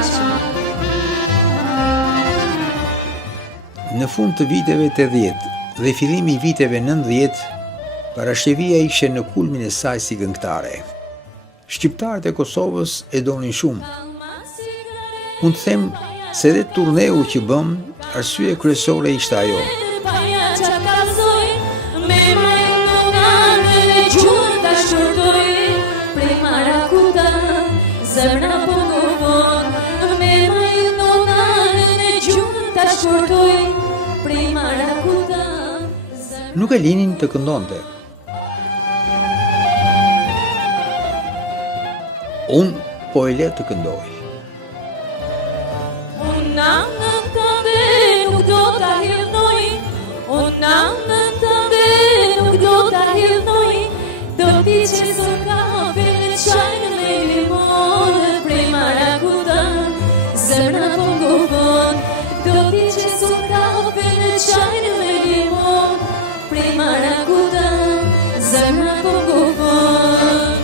paqen. Në fund të viteve 80 dhe fillimi i viteve 90, Parashevia ishte në kulmin e saj si këngëtare. Shqiptarët e Kosovës e donin shumë. Mund të them se edhe turneu që bëm, arsye kryesore ishte ajo. Nuk e linin të këndonte. Unë po e le të këndoj. Unë anën tënde nuk do t'a hidhnoj, unë anën tënde nuk do t'a hidhnoj, do t'i që së kafe në qajnë me limon, prej marakuta, zërna po nguvon, do t'i që së kafe në qajnë me limon, prej marakuta, zërna po nguvon.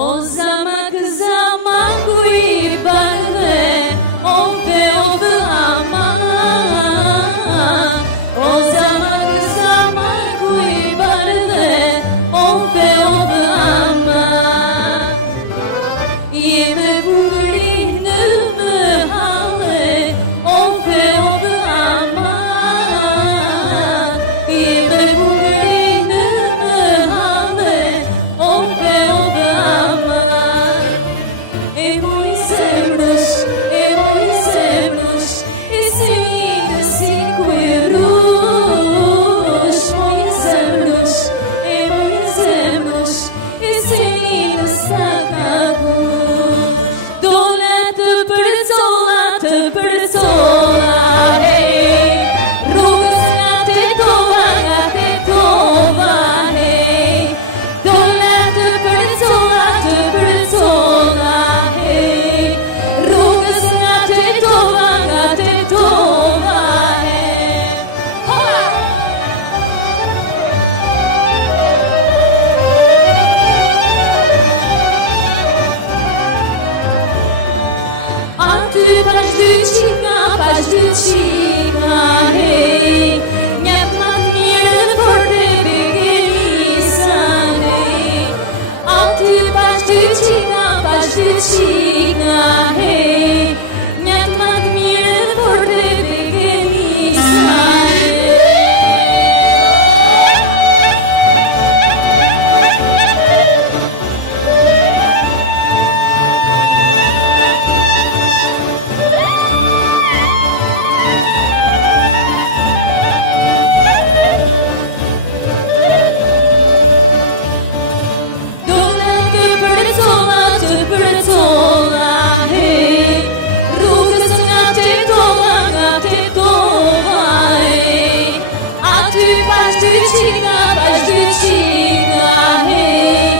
O zamak, zamak u i bardhe, ove ama. O zamak, zamak u i bardhe, ove ama. Jeme bukurin në më hale, ove ama. Jeme bukurin në më hale, ove ama. E moj zemrësh, e si të si kujrush. Moj zemrësh, e si të sa kakush. Dole të përcola, hej, rrugës nga te tova, hej. Dole të përcola, hej, rrugës nga te tova, hej. Aty pash dy qika, hej, njët ma të mirë dhe forte begenisën, hej. Aty pash dy qika, hej, njët ma të mirë dhe forte begenisën, hej. Dole të përcola, hej, rrugës nga te tova, hej. Aty pash dy qika, hej,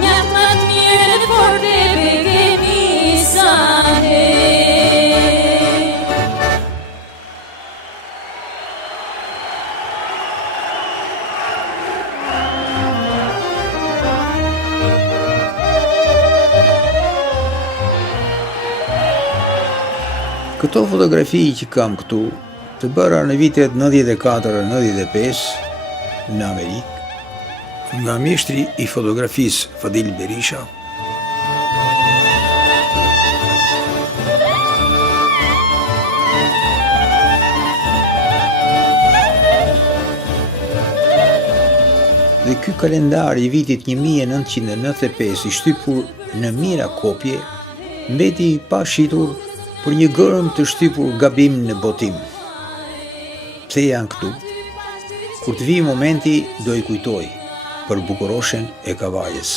njët ma të mirë dhe forte begenisa, hej. Këto fotografi që kam këtu, të bëra në vitet 94-95 në Amerikë, nga mjeshtri i fotografisë Fadil Berisha, dhe ky kalendar i vitit 1995 i shtypur në mijëra kopje, mbeti pa shitur për një gërm të shtypur gabim në botim. Pse janë këtu? Kur të vijë momenti, do i kujtoj për bukuroshen e Kavajës.